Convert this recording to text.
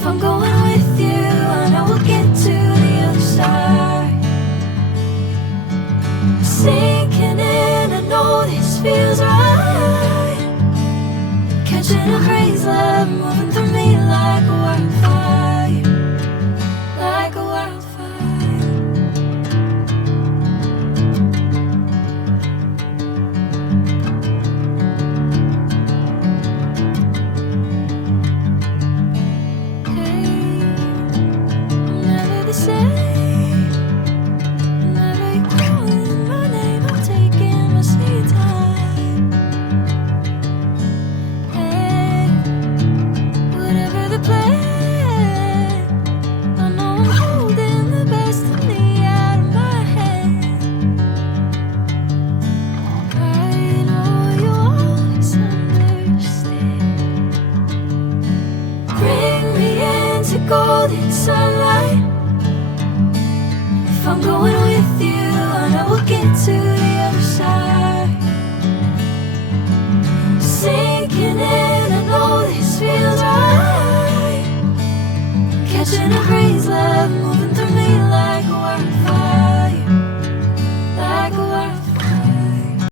If I'm going with you, I know we'll get to the other side. Sinking in, I know this feels right. Catching a crazy love moving through me like a wildfire, like a wildfire. Never the same. Never you calling my name, I'm taking my sweet time. Hey, whatever the plan, I know I'm holding the best of me out of my hand. I know you always understand. Bring me into golden sunlight. If I'm going with you, I know we'll get to the other side. Sinking in, I know this feels right. Catching a crazy love moving through me